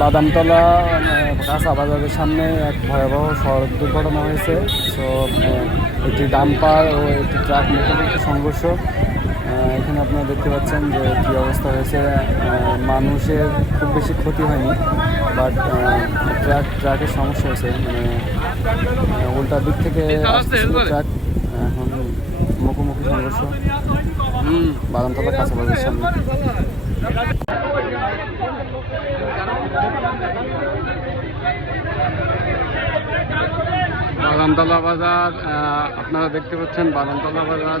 বাদামতলা কাঁচা বাজারের সামনে এক ভয়াবহ সড়ক দুর্ঘটনা হয়েছে। সো একটি ডাম্পার ও একটি ট্রাক মুখোমুখি সংঘর্ষ। এখানে আপনারা দেখতে পাচ্ছেন যে কী অবস্থা হয়েছে। মানুষের খুব বেশি ক্ষতি হয়নি বাট ট্রাক ট্রাকের সমস্যা হয়েছে। মানে আহ, উল্টা দিক থেকে ট্রাক। এখন মুখোমুখি সংঘর্ষ। বাদামতলা কাঁচা বাজারের সামনে। বাদামতলা বাজার আপনারা দেখতে পাচ্ছেন বাদামতলা বাজার।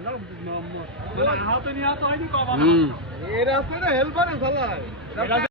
চালাচ্ছে হেলপারে হুম। এই রাস্তাটা হেল্পারে চালায়